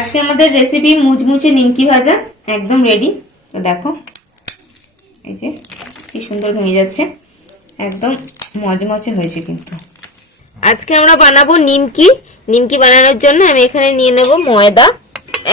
আজকে আমাদের রেসিপি মুচমুচে নিমকি ভাজা, একদম রেডি তো দেখো, এই যে কি সুন্দর ভেঙে যাচ্ছে, একদম মজমচে হয়েছে কিন্তু। আজকে আমরা বানাবো নিমকি। নিমকি বানানোর জন্য আমি এখানে নিয়ে নেব ময়দা।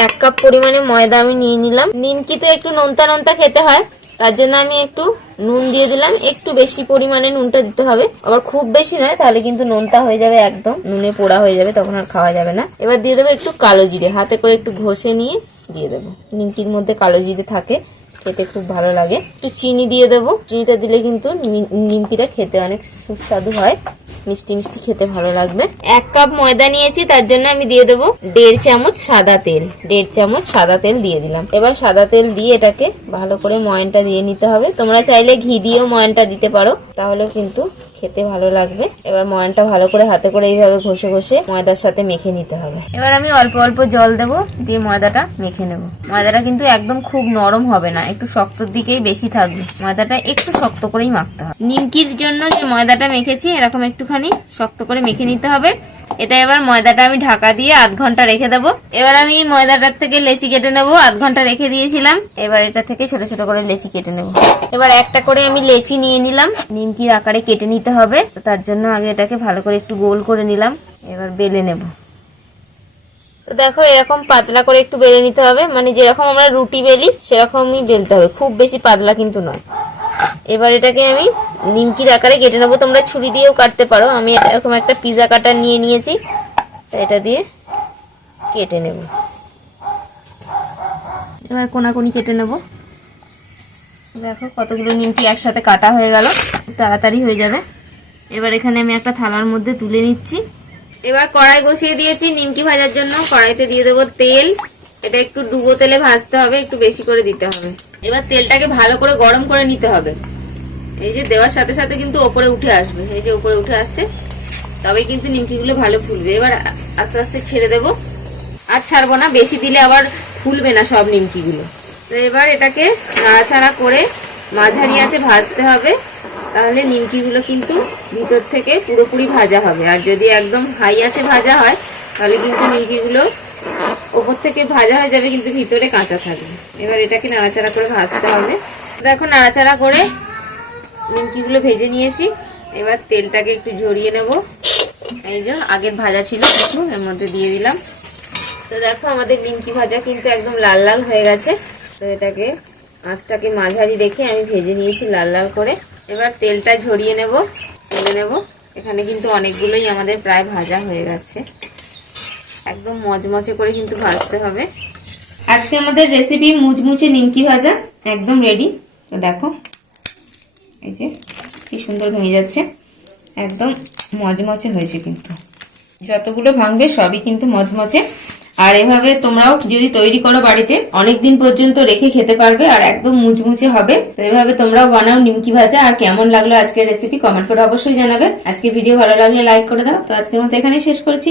এক কাপ পরিমাণে ময়দা আমি নিয়ে নিলাম। নিমকি তো একটু নোনতা নোনতা খেতে হয় তার জন্য আমি একটু নুন দিয়ে দিলাম। একটু বেশি পরিমাণে নুনটা দিতে হবে। আবার খুব বেশি নয়, তাহলে কিন্তু নুনটা হয়ে যাবে একদম। নুনে পোড়া হয়ে যাবে, তখন আর খাওয়া যাবে না। এবার দিয়ে দেবো একটু কালো জিরে। হাতে করে একটু ঘষে নিয়ে দিয়ে দেবো। নিমকির মধ্যে কালো জিরে থাকে, খেতে খুব ভালো লাগে। একটু চিনি দিয়ে দেবো। চিনিটা দিলে কিন্তু নিমকিটা খেতে অনেক সুস্বাদু হয়। মিষ্টি মিষ্টি খেতে ভালো লাগবে। এক কাপ ময়দা নিয়েছি, তার জন্য আমি দিয়ে দেবো দেড় চামচ সাদা তেল। দেড় চামচ সাদা তেল দিয়ে দিলাম। এবার সাদা তেল দিয়ে এটাকে ভালো করে ময়নটা দিয়ে নিতে হবে। তোমরা চাইলে ঘি দিয়েও ময়নটা দিতে পারো। তাহলেও কিন্তু খেতে ভালো লাগবে। এবার ময়নটা ভালো করে হাতে করে এইভাবে ঘষে ঘষে ময়দার সাথে মেখে নিতে হবে। এবার আমি অল্প অল্প জল দেব, দিয়ে ময়দাটা মেখে নেব। ময়দাটা কিন্তু একদম খুব নরম হবে না, একটু শক্তর দিকেই বেশি থাকবে। ময়দাটা একটু শক্ত করেই মাখতে হবে। নিমকির জন্য যে ময়দাটা মেখেছি, এরকম একটুখানি শক্ত করে মেখে নিতে হবে। এটা এবার ময়দাটা আমি ঢাকা দিয়ে আধ ঘণ্টা রেখে দেবো। এবার আমি ময়দাটার থেকে লেচি কেটে নেব। আধ ঘণ্টা রেখে দিয়েছিলাম। এবার এটা থেকে ছোট ছোট করে লেচি কেটে নেব। এবার একটা করে আমি লেচি নিয়ে নিলাম। নিমকির আকারে কেটে নিতে হবে। তার জন্য আগে এটাকে ভালো করে একটু গোল করে নিলাম। এবার বেলে নেব। তো দেখো, এরকম পাতলা করে একটু বেলে নিতে হবে। মানে যেরকম আমরা রুটি বেলি, সেরকমই বেলতে হবে। খুব বেশি পাতলা কিন্তু নয়। এবার এটাকে আমি নিমকির আকারে কেটে নেব, তোমরা ছুরি দিয়েও কাটতে পারো। আমি এরকম একটা পিজা কাটার নিয়ে নিয়েছি এটা দিয়ে কেটে নেব। এবার কোনাকুনি কেটে নেব। দেখো, কতগুলো নিমকি একসাথে কাটা হয়ে গেল তাড়াতাড়ি হয়ে যাবে। এবার এখানে আমি একটা থালার মধ্যে তুলে নিচ্ছি। এবার কড়াই বসিয়ে দিয়েছি নিমকি ভাজার জন্য। কড়াইতে দিয়ে দেবো তেল। এটা একটু ডুবো তেলে ভাজতে হবে, একটু বেশি করে দিতে হবে। এবার তেলটাকে ভালো করে গরম করে নিতে হবে। এই যে দেওয়ার সাথে সাথে কিন্তু ওপরে উঠে আসবে। এই যে ওপরে উঠে আসছে তবে কিন্তু নিমকিগুলো ভালো ফুলবে। এবার আস্তে আস্তে ছেড়ে দেব। আর ছাড়বো না, বেশি দিলে আবার ফুলবে না সব নিমকিগুলো। তো এবার এটাকে নাড়াচাড়া করে মাঝারি আছে ভাজতে হবে। তাহলে নিমকিগুলো কিন্তু ভিতর থেকে পুরোপুরি ভাজা হবে। আর যদি একদম হাই আছে ভাজা হয়, তাহলে কিন্তু নিমকিগুলো ওপর থেকে ভাজা হয়ে যাবে, কিন্তু ভিতরে কাঁচা থাকবে। এবার এটাকে নাড়াচাড়া করে ভাজতে হবে। দেখো, নাড়াচাড়া করে নিমকিগুলো ভেজে নিয়েছি। এবার তেলটাকে একটু ঝরিয়ে নেব। এই যে, আগের ভাজা ছিল কিছু এর মধ্যে দিয়ে দিলাম। তো দেখো, আমাদের নিমকি ভাজা কিন্তু একদম লাল লাল হয়ে গেছে। তো এটাকে, আঁচটাকে মাঝারি রেখে আমি ভেজে নিয়েছি লাল লাল করে। এবার তেলটা ঝরিয়ে নেব তুলে নেব। এখানে কিন্তু অনেকগুলোই আমাদের প্রায় ভাজা হয়ে গেছে। একদম মচমচে করে কিন্তু ভাজতে হবে। আজকে আমাদের রেসিপি মুচমুচে নিমকি ভাজা, একদম রেডি তো দেখো এই যে, কি সুন্দর ভেঙে যাচ্ছে। একদম মজমচে হয়েছে কিন্তু। যতগুলো ভাঙবে সবই কিন্তু মজমচে আর এভাবে তোমরাও যদি তৈরি করো বাড়িতে অনেক দিন পর্যন্ত রেখে খেতে পারবে আর একদম মুচমুচে হবে। তো এভাবে তোমরাও বানাও নিমকি ভাজা আর কেমন লাগল আজকের রেসিপি কমেন্ট করে অবশ্যই জানাবে। আজকে ভিডিও ভালো লাগলে লাইক করে দাও। তো আজকের মতো এখানেই শেষ করেছি।